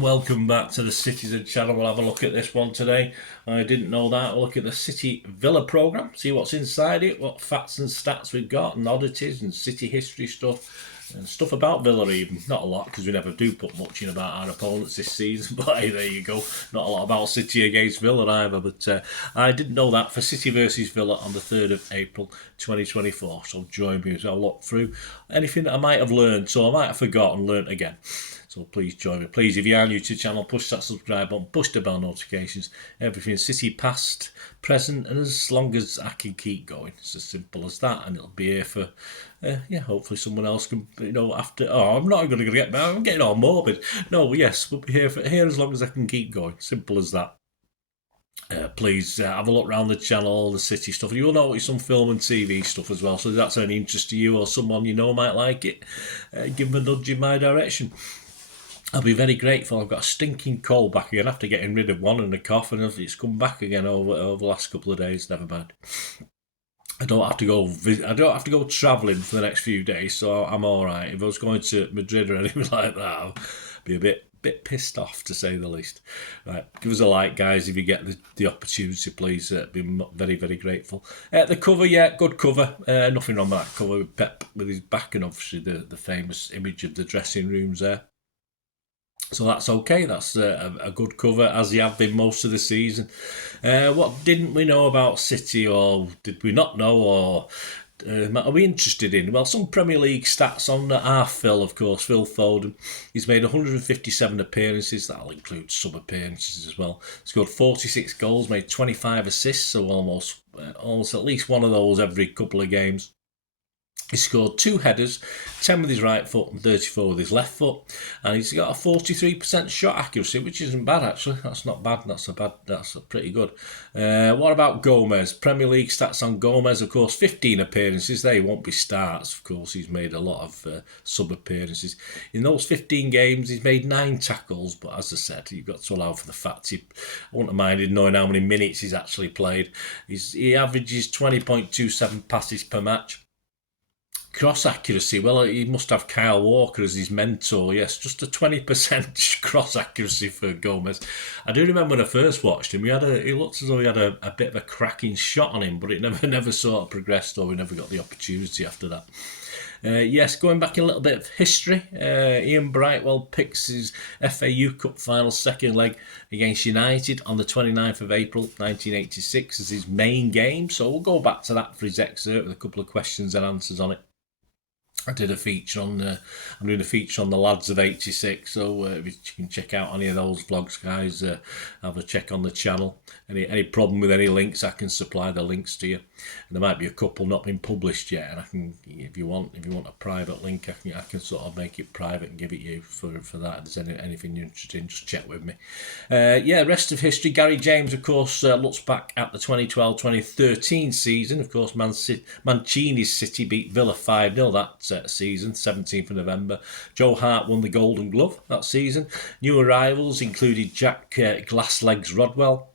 Welcome back to the Citizen channel. We'll have a look at this one today. I didn't know that. We'll look at the City Villa programme, see what's inside it, what facts and stats we've got, and oddities and city history stuff, and stuff about Villa even. Not a lot, because we never do put much in about our opponents this season, but hey, there you go. Not a lot about City against Villa either, but I didn't know that for City versus Villa on the 3rd of April 2024. So join me as I look through anything that I might have learned, so I might have forgotten, learnt again. So please join me. Please, if you are new to the channel, push that subscribe button, push the bell notifications. Everything City past, present, and as long as I can keep going. It's as simple as that, and it'll be here for, hopefully someone else can, after. Oh, I'm not going to get. I'm getting all morbid. No, yes, we'll be here as long as I can keep going. Simple as that. Please have a look around the channel, the City stuff. You'll notice some film and TV stuff as well. So if that's any interest to you or someone you know might like it, give them a nudge in my direction. I'll be very grateful. I've got a stinking cold back again after getting rid of one and a cough, and it's come back again over the last couple of days. Never mind. I don't have to go travelling for the next few days, so I'm all right. If I was going to Madrid or anything like that, I'll be a bit pissed off, to say the least. Right, give us a like, guys, if you get the opportunity, please. Be very, very grateful. The cover, good cover. Nothing wrong with that cover with Pep with his back, and obviously the famous image of the dressing rooms there. So that's okay. That's a good cover, as you have been most of the season. What didn't we know about City, or did we not know, or are we interested in? Well, some Premier League stats on our Phil, of course, Phil Foden. He's made 157 appearances. That'll include some appearances as well. Scored 46 goals, made 25 assists, so almost at least one of those every couple of games. He scored 2 headers, 10 with his right foot and 34 with his left foot, and he's got a 43% shot accuracy, which isn't bad actually. That's not bad. That's pretty good. What about Gomez? Premier League stats on Gomez, of course, 15 appearances. They won't be starts, of course. He's made a lot of sub appearances. In those 15 games, he's made 9 tackles, but as I said, you've got to allow for the fact I wouldn't have minded knowing how many minutes he's actually played. He averages 20.27 passes per match. Cross accuracy, well, he must have Kyle Walker as his mentor. Yes, just a 20% cross accuracy for Gomez. I do remember when I first watched him, he looked as though he had a bit of a cracking shot on him, but it never sort of progressed, or we never got the opportunity after that. Yes, going back a little bit of history, Ian Brightwell picks his FA YouCut final second leg against United on the 29th of April 1986 as his main game. So we'll go back to that for his excerpt with a couple of questions and answers on it. I did a feature on, I'm doing a feature on the lads of 86, so if you can check out any of those vlogs, guys, have a check on the channel. Any problem with any links, I can supply the links to you. And there might be a couple not been published yet, and I can, if you want a private link, I can sort of make it private and give it you for that. If there's anything you're interested in, just check with me. Rest of history. Gary James, of course, looks back at the 2012-2013 season. Of course, Mancini's City beat Villa 5-0 that season, 17th of November. Joe Hart won the Golden Glove that season. New arrivals included Jack Glasslegs Rodwell,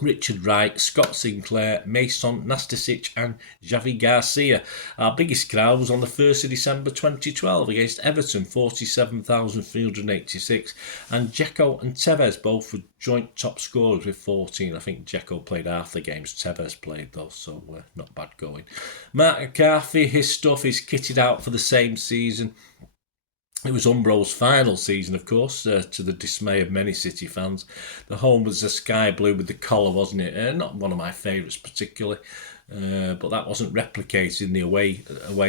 Richard Wright, Scott Sinclair, Mason Nastasic and Javi Garcia. Our biggest crowd was on the 1st of December 2012 against Everton, 47,386, and Dzeko and Tevez both were joint top scorers with 14. I think Dzeko played half the games Tevez played though, so not bad going. Marc McCarthy, his stuff is kitted out for the same season. It was Umbro's final season, of course, to the dismay of many City fans. The home was a sky blue with the collar, wasn't it? Not one of my favourites particularly, but that wasn't replicated in the away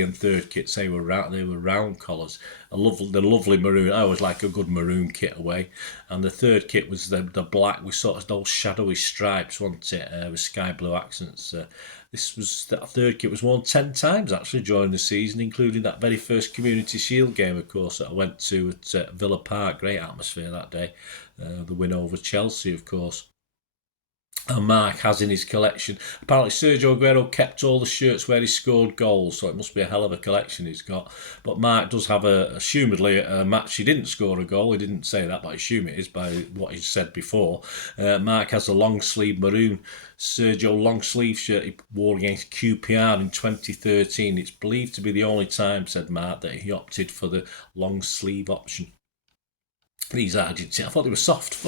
and third kits. They were round collars. The lovely maroon. I always like a good maroon kit away. And the third kit was the black with sort of those shadowy stripes, wasn't it? With sky blue accents. That third kit was worn 10 times actually during the season, including that very first Community Shield game, of course, that I went to at Villa Park. Great atmosphere that day. The win over Chelsea, of course. And Marc has in his collection. Apparently Sergio Aguero kept all the shirts where he scored goals, so it must be a hell of a collection he's got. But Marc does have, assumedly, a match he didn't score a goal. He didn't say that, but I assume it is by what he said before. Marc has a long sleeve maroon Sergio long sleeve shirt he wore against QPR in 2013. It's believed to be the only time, said Marc, that he opted for the long sleeve option. These Argentinians, I thought they were soft.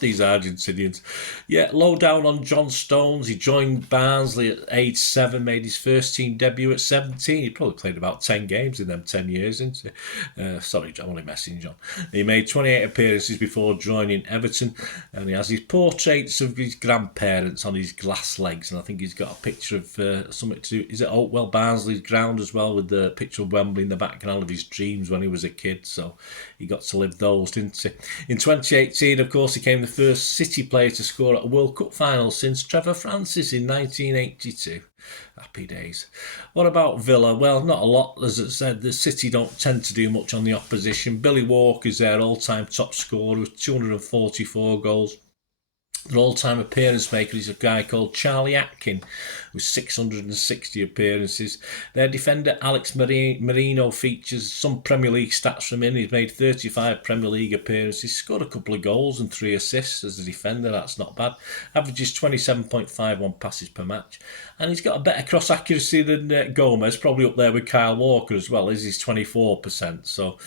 These Argentinians. Yeah, low down on John Stones. He joined Barnsley at age 7, made his first team debut at 17. He probably played about 10 games in them 10 years, didn't he? Sorry, I'm only messing, John. He made 28 appearances before joining Everton, and he has his portraits of his grandparents on his glass legs, and I think he's got a picture of something to do. Is it Oakwell Barnsley's ground as well, with the picture of Wembley in the background of his dreams when he was a kid, so he got to live those, didn't he? In 2018, of course, he became the first City player to score at a World Cup final since Trevor Francis in 1982. Happy days. What about Villa? Well, not a lot. As I said, the City don't tend to do much on the opposition. Billy Walker's their all-time top scorer with 244 goals. Their all-time appearance maker is a guy called Charlie Atkin, with 660 appearances. Their defender Alex Marino features some Premier League stats from him. He's made 35 Premier League appearances, scored a couple of goals and 3 assists as a defender. That's not bad. Averages 27.51 passes per match. And he's got a better cross accuracy than Gomez, probably up there with Kyle Walker as well. He's 24%. So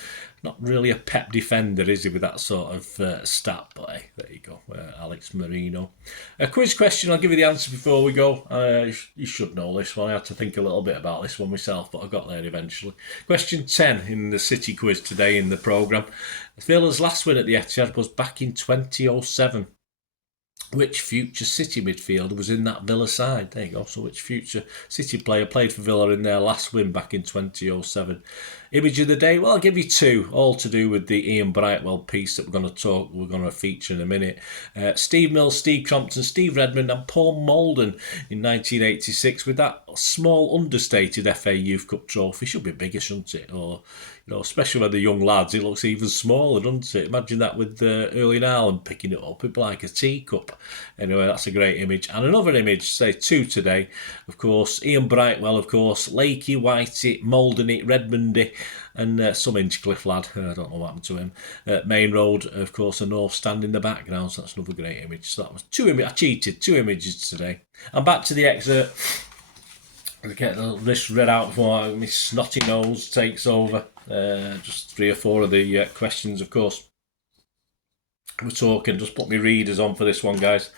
not really a pep defender, is he, with that sort of stat? But hey, there you go, Alex Marino. A quiz question, I'll give you the answer before we go. You should know this one. I had to think a little bit about this one myself, but I got there eventually. Question 10 in the City quiz today in the programme. Villa's last win at the Etihad was back in 2007. Which future City midfielder was in that Villa side? There you go. So which future City player played for Villa in their last win back in 2007? Image of the day? Well, I'll give you 2, all to do with the Ian Brightwell piece that we're going to feature in a minute. Steve Mills, Steve Crompton, Steve Redmond and Paul Molden in 1986 with that small understated FA Youth Cup trophy. Should be bigger, shouldn't it? Or, especially with the young lads, it looks even smaller, doesn't it? Imagine that with Erling Haaland picking it up. It'd be like a teacup. Anyway, that's a great image. And another image, say 2 today, of course, Ian Brightwell, of course, Lakey, Whitey, Moldeney, Redmondy, and some Inchcliffe lad. I don't know what happened to him. Main Road, of course, a North Stand in the background, so that's another great image. So that was 2 images. I cheated, 2 images today. And back to the excerpt. I'll get this read out before my snotty nose takes over. Just 3 or 4 of the questions, of course. We're talking, just put my readers on for this one, guys.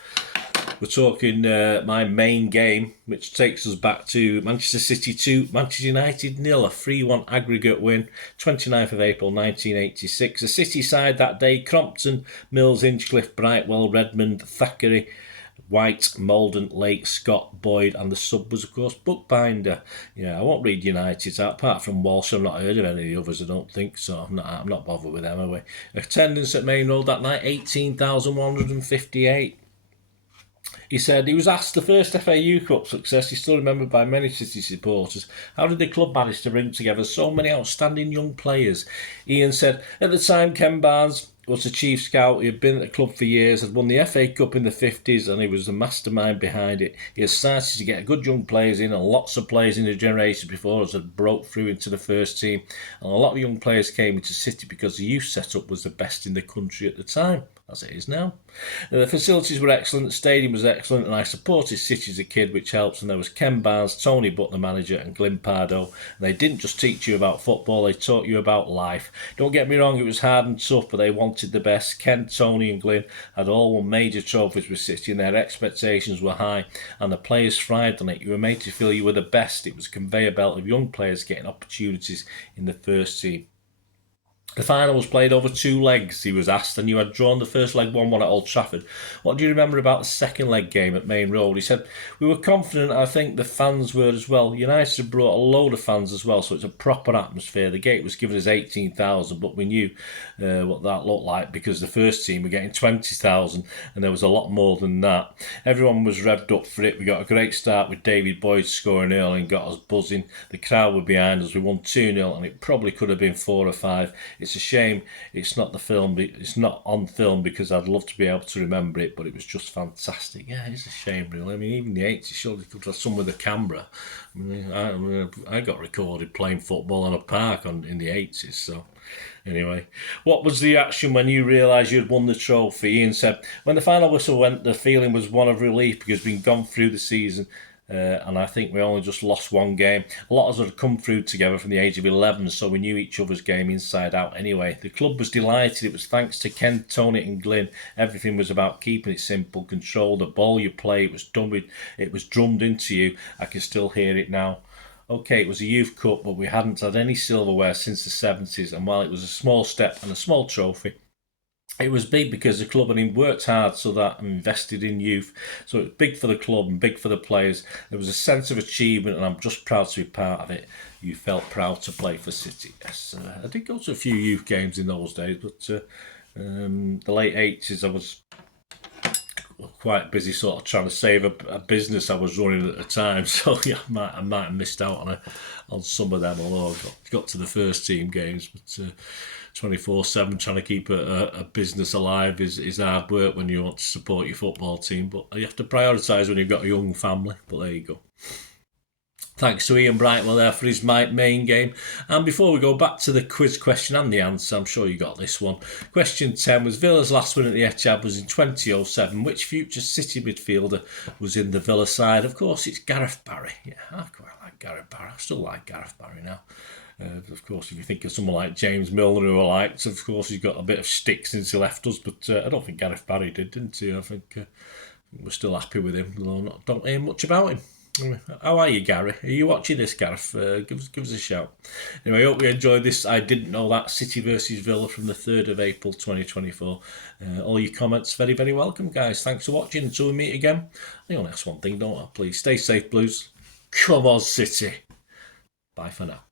We're talking my main game, which takes us back to Manchester City 2, Manchester United 0, a 3-1 aggregate win, 29th of April 1986. A City side that day: Crompton, Mills, Inchcliffe, Brightwell, Redmond, Thackeray, White, Molden, Lake, Scott, Boyd, and the sub was, of course, Bookbinder. Yeah, I won't read United's out. Apart from Walsh, I've not heard of any of the others, I don't think, so I'm not bothered with them anyway. Attendance at Main Road that night, 18,158. He said he was asked the first FA Youth Cup success is still remembered by many City supporters. How did the club manage to bring together so many outstanding young players? Ian said, at the time, Ken Barnes was the chief scout. He had been at the club for years, had won the FA Cup in the 50s, and he was the mastermind behind it. He had started to get good young players in, and lots of players in the generation before us had broke through into the first team. And a lot of young players came into City because the youth setup was the best in the country at the time, as it is now. The facilities were excellent, the stadium was excellent, and I supported City as a kid, which helps. And there was Ken Barnes, Tony Butt, the manager, and Glyn Pardo. And they didn't just teach you about football, they taught you about life. Don't get me wrong, it was hard and tough, but they wanted the best. Ken, Tony and Glyn had all won major trophies with City, and their expectations were high, and the players thrived on it. You were made to feel you were the best. It was a conveyor belt of young players getting opportunities in the first team. The final was played over 2 legs, he was asked, and you had drawn the first leg 1-1 at Old Trafford. What do you remember about the second leg game at Main Road? He said, we were confident, I think the fans were as well. United had brought a load of fans as well, so it's a proper atmosphere. The gate was given us 18,000, but we knew what that looked like because the first team were getting 20,000, and there was a lot more than that. Everyone was revved up for it. We got a great start with David Boyd scoring early and got us buzzing. The crowd were behind us. We won 2-0, and it probably could have been 4 or 5 It's a shame it's not the film. It's not on film because I'd love to be able to remember it, but it was just fantastic. Yeah, it's a shame, really. I mean, even the 80s, surely could have some with a camera. I got recorded playing football on a park in the 80s, so... Anyway, what was the reaction when you realised you'd won the trophy? Ian said, when the final whistle went, the feeling was one of relief because we'd gone through the season and I think we only just lost one game. A lot of us had come through together from the age of 11, so we knew each other's game inside out anyway. The club was delighted. It was thanks to Ken, Tony and Glyn. Everything was about keeping it simple, control the ball you play. It was drummed into you. I can still hear it now. Okay, it was a youth cup, but we hadn't had any silverware since the 70s, and while it was a small step and a small trophy, it was big because the club had worked hard so that and invested in youth. So it was big for the club and big for the players. There was a sense of achievement, and I'm just proud to be part of it. You felt proud to play for City. Yes, I did go to a few youth games in those days, but the late 80s I was quite busy sort of trying to save a business I was running at the time, so yeah, I might have missed out on some of them, although I got to the first team games, but 24/7 trying to keep a business alive is hard work when you want to support your football team, but you have to prioritise when you've got a young family, but there you go. Thanks to Ian Brightwell there for his main game. And before we go back to the quiz question and the answer, I'm sure you got this one. Question 10 was Villa's last win at the Etihad was in 2007. Which future City midfielder was in the Villa side? Of course, it's Gareth Barry. Yeah, I quite like Gareth Barry. I still like Gareth Barry now. Of course, if you think of someone like James Milner, who I liked, of course, he's got a bit of stick since he left us, but I don't think Gareth Barry didn't he? I think we're still happy with him, though don't hear much about him. How are you, Gary? Are you watching this, Gareth? Give us a shout. Anyway, I hope you enjoyed this. I didn't know that City versus Villa from the 3rd of April 2024. All your comments, very, very welcome, guys. Thanks for watching. Until we meet again, I only ask one thing, don't I? Please stay safe, Blues. Come on, City. Bye for now.